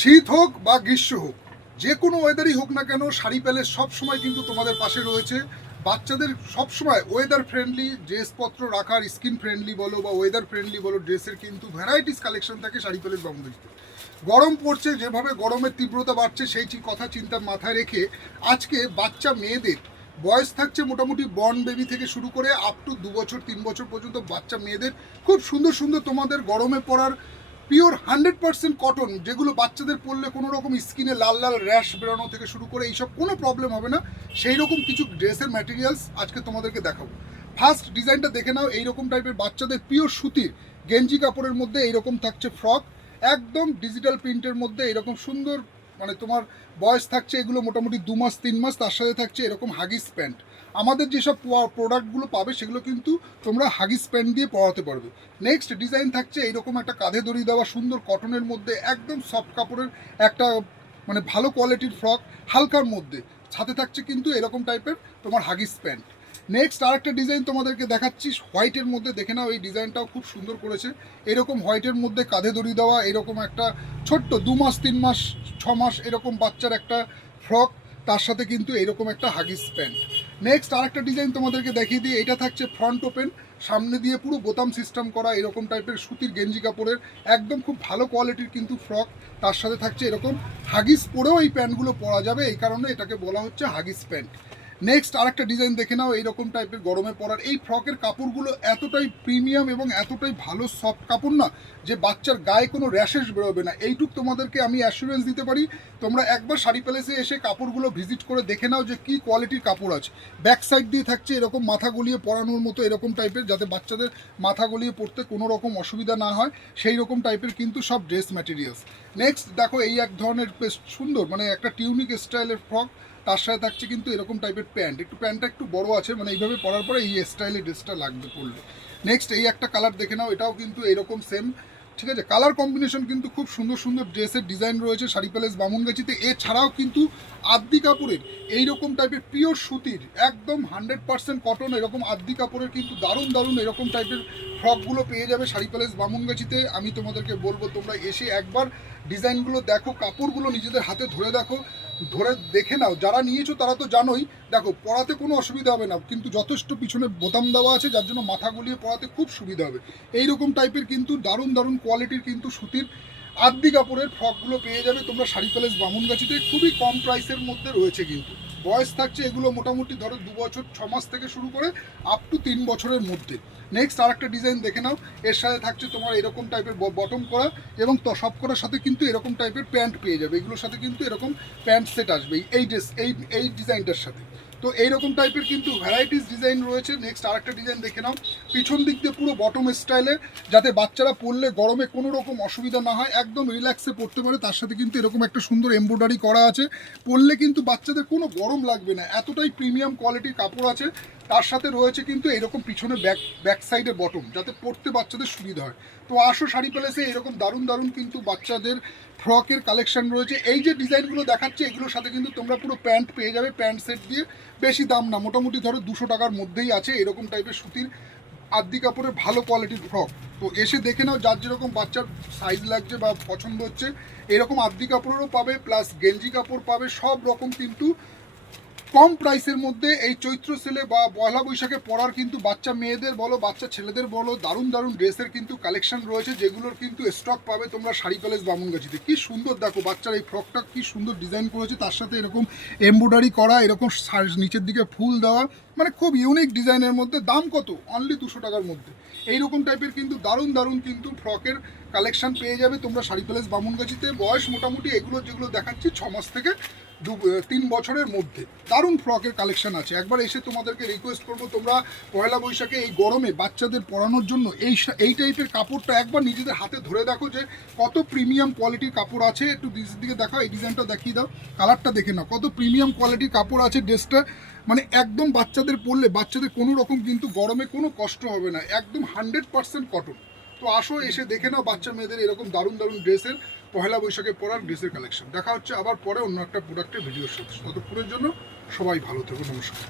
শীত হোক বা গ্রীষ্ম হোক, যে কোনো ওয়েদারই হোক না কেন, শাড়ি প্যালেস সব সময় কিন্তু তোমাদের পাশে রয়েছে। বাচ্চাদের সব সময় ওয়েদার ফ্রেন্ডলি ড্রেসপত্র রাখার, স্কিন ফ্রেন্ডলি বলো বা ওয়েদার ফ্রেন্ডলি বলো, ড্রেসের কিন্তু ভ্যারাইটিস কালেকশন থাকে শাড়ি প্যালেস বাউন্ডারিতে। গরম পড়ছে, যেভাবে গরমের তীব্রতা বাড়ছে সেই কথা চিন্তা মাথায় রেখে আজকে বাচ্চা মেয়েদের বয়স থাকছে মোটামুটি বর্ন বেবি থেকে শুরু করে আপ টু 2 বছর 3 বছর পর্যন্ত বাচ্চা মেয়েদের খুব সুন্দর সুন্দর তোমাদের গরমে পড়ার পিওর 100% কটন, যেগুলো বাচ্চাদের পরলে কোনো রকম স্কিনে লাল লাল র্যাশ বেরোনো থেকে শুরু করে এইসব কোনো প্রবলেম হবে না, সেই রকম কিছু ড্রেসের ম্যাটেরিয়ালস আজকে তোমাদেরকে দেখাবো। ফার্স্ট ডিজাইনটা দেখে নাও। এইরকম টাইপের বাচ্চাদের পিওর সুতির গেঞ্জি কাপড়ের মধ্যে এইরকম থাকছে ফ্রক, একদম ডিজিটাল প্রিন্টের মধ্যে এরকম সুন্দর। মানে তোমার বয়স থাকছে এগুলো মোটামুটি 2 মাস 3 মাস, তার সাথে থাকছে এরকম হাগিস প্যান্ট। আমাদের যেসব প্রোডাক্টগুলো পাবে সেগুলো কিন্তু তোমরা হাগিস প্যান্ট দিয়ে পরাতে পারবে। নেক্সট ডিজাইন থাকছে এইরকম একটা কাঁধে দড়ি দেওয়া সুন্দর কটনের মধ্যে একদম সফট কাপড়ের একটা মানে ভালো কোয়ালিটির ফ্রক, হালকার মধ্যে, সাথে থাকছে কিন্তু এরকম টাইপের তোমার হাগিস প্যান্ট। নেক্সট আরেকটা ডিজাইন তোমাদেরকে দেখাচ্ছি হোয়াইটের মধ্যে, দেখে নাও এই ডিজাইনটাও খুব সুন্দর করেছে। এরকম হোয়াইটের মধ্যে কাঁধে দড়ি দেওয়া এরকম একটা ছোট্ট 2 মাস 3 মাস 6 মাস এরকম বাচ্চার একটা ফ্রক, তার সাথে কিন্তু এরকম একটা হাগিস প্যান্ট। নেক্সট আরেকটা ডিজাইন তোমাদেরকে দেখিয়ে দিই। এটা থাকছে ফ্রন্ট ওপেন, সামনে দিয়ে পুরো বোতাম সিস্টেম করা এরকম টাইপের সুতির গেঞ্জি কাপড়ের একদম খুব ভালো কোয়ালিটির কিন্তু ফ্রক, তার সাথে থাকছে এরকম হাগিস পরেও এই প্যান্টগুলো পরা যাবে, এই কারণে এটাকে বলা হচ্ছে হাগিস প্যান্ট। নেক্সট আরেকটা ডিজাইন দেখে নাও। এইরকম টাইপের গরমে পরার এই ফ্রকের কাপড়গুলো এতটাই প্রিমিয়াম এবং এতটাই ভালো সফট কাপড় না, যে বাচ্চার গায়ে কোনো র্যাশেস বেরোবে না, এইটুক তোমাদেরকে আমি অ্যাসুরেন্স দিতে পারি। তোমরা একবার শাড়ি প্যালেসে এসে কাপড়গুলো ভিজিট করে দেখে নাও যে কী কোয়ালিটির কাপড় আছে। ব্যাক সাইড দিয়ে থাকছে এরকম মাথা গলিয়ে পরানোর মতো এরকম টাইপের, যাতে বাচ্চাদের মাথা গলিয়ে পড়তে কোনো রকম অসুবিধা না হয়, সেই রকম টাইপের কিন্তু সব ড্রেস ম্যাটেরিয়ালস। নেক্সট দেখো এই এক ধরনের বেশ সুন্দর মানে একটা টিউনিক স্টাইলের ফ্রক, তার সাথে থাকছে কিন্তু এরকম টাইপের প্যান্ট, একটু প্যান্টটা একটু বড় আছে, মানে এইভাবে পরার পরে এই স্টাইলের ড্রেসটা লাগবে পরলে। নেক্সট এই একটা কালার দেখে নাও, এটাও কিন্তু এরকম সেম, ঠিক আছে। কালার কম্বিনেশন কিন্তু খুব সুন্দর সুন্দর ড্রেসের ডিজাইন রয়েছে শাড়ি প্যালেস বামুনগাছিতে। এছাড়াও কিন্তু আদ্দি কাপড়ের এইরকম টাইপের পিওর সুতির একদম 100% কটন এরকম আদ্দি কাপড়ের কিন্তু দারুণ দারুণ এরকম টাইপের ফ্রকগুলো পেয়ে যাবে শাড়ি প্যালেস বামুনগাছিতে। আমি তোমাদেরকে বলবো তোমরা এসে একবার ডিজাইনগুলো দেখো, কাপড়গুলো নিজেদের হাতে ধরে দেখো, ধরে দেখে নাও। যারা নিয়েছো তারা তো জানোই, দেখো পরাতে কোনো অসুবিধা হবে না, কিন্তু যথেষ্ট পিছনে বোতাম দেওয়া আছে যার জন্য মাথা গলিয়ে পরাতে খুব সুবিধা হবে। এইরকম টাইপের কিন্তু দারুণ দারুণ কোয়ালিটির কিন্তু সুতির আদ্দি কাপড়ের ফ্রকগুলো পেয়ে যাবে তোমরা শাড়ি প্যালেস বামুনগাছিতে, খুবই কম প্রাইসের মধ্যে রয়েছে কিন্তু। বয়স থাকছে এগুলো মোটামুটি ধরো 2 বছর 6 মাস থেকে শুরু করে আপ টু 3 বছরের মধ্যে। নেক্সট আরেকটা ডিজাইন দেখে নাও। এর সাথে থাকছে তোমার এরকম টাইপের বটম করা এবং সব করার সাথে কিন্তু এরকম টাইপের প্যান্ট পেয়ে যাবে, এগুলোর সাথে কিন্তু এরকম প্যান্ট সেট আসবে এই ড্রেস এই ডিজাইনটার সাথে। তো এইরকম টাইপের কিন্তু ভ্যারাইটিস ডিজাইন রয়েছে। নেক্সট আরেকটা ডিজাইন দেখে নাও, পিছন দিক দিয়ে পুরো বটম স্টাইলে, যাতে বাচ্চারা পরলে গরমে কোনো রকম অসুবিধা না হয়, একদম রিল্যাক্সে পড়তে পারে। তার সাথে কিন্তু এরকম একটা সুন্দর এমব্রয়ডারি করা আছে, পরলে কিন্তু বাচ্চাদের কোনো গরম লাগবে না, এতটাই প্রিমিয়াম কোয়ালিটির কাপড় আছে। তার সাথে রয়েছে কিন্তু এরকম পিছনে ব্যাক সাইডে বটম, যাতে পরতে বাচ্চাদের সুবিধা হয়। তো আসো শাড়ি প্যালেসে, এরকম দারুণ দারুণ কিন্তু বাচ্চাদের ফ্রকের কালেকশন রয়েছে। এই যে ডিজাইনগুলো দেখাচ্ছে এগুলোর সাথে কিন্তু তোমরা পুরো প্যান্ট পেয়ে যাবে, প্যান্ট সেট দিয়ে। বেশি দাম না, মোটামুটি ধরো 200 টাকার মধ্যেই আছে এরকম টাইপের সুতির আদ্দি কাপড়ের ভালো কোয়ালিটির ফ্রক। তো এসে দেখে নাও যার যেরকম বাচ্চার সাইজ লাগছে বা পছন্দ হচ্ছে, এরকম আদ্দি কাপড়েরও পাবে, প্লাস গেঞ্জি কাপড় পাবে, সব রকম কিন্তু কম প্রাইসের মধ্যে এই চৈত্র সেলে বা পয়লা বৈশাখে পরার কিন্তু বাচ্চা মেয়েদের বলো বাচ্চা ছেলেদের বলো দারুণ দারুণ ড্রেসের কিন্তু কালেকশন রয়েছে, যেগুলোর কিন্তু স্টক পাবে তোমরা শাড়ি প্যালেস বামুনগাছিতে। কি সুন্দর দেখো বাচ্চার এই ফ্রকটা কি সুন্দর ডিজাইন করেছে, তার সাথে এরকম এমব্রয়ডারি করা, এরকম নিচের দিকে ফুল দেওয়া, মানে খুব ইউনিক ডিজাইনের মধ্যে। দাম কত? অনলি 200 টাকার মধ্যে এইরকম টাইপের কিন্তু দারুণ দারুণ কিন্তু ফ্রকের কালেকশন পেয়ে যাবে তোমরা শাড়ি প্যালেস বামুনগাছিতে। বয়স মোটামুটি এগুলো যেগুলো দেখাচ্ছি 6 মাস থেকে 3 বছরের মধ্যে দারুণ ফ্রকের কালেকশন আছে। একবার এসে তোমাদেরকে রিকোয়েস্ট করবো, তোমরা পয়লা বৈশাখে এই গরমে বাচ্চাদের পরানোর জন্য এই টাইপের কাপড়টা একবার নিজেদের হাতে ধরে দেখো যে কত প্রিমিয়াম কোয়ালিটির কাপড় আছে। একটু নিচের দিকে দেখাও, এই ডিজাইনটা দেখিয়ে দাও, কালারটা দেখে নাও, কত প্রিমিয়াম কোয়ালিটির কাপড় আছে ড্রেসটা। মানে একদম বাচ্চাদের পরলে বাচ্চাদের কোনো রকম কিন্তু গরমে কোনো কষ্ট হবে না, একদম 100% কটন। তো আসো এসে দেখে নাও বাচ্চা মেয়েদের এরকম দারুণ দারুণ ড্রেসের পয়লা বৈশাখে পরার ড্রেসের কালেকশন। দেখা হচ্ছে আবার পরে অন্য একটা প্রোডাক্টের ভিডিওর সাথে। ততক্ষণের জন্য সবাই ভালো থেকো, নমস্কার।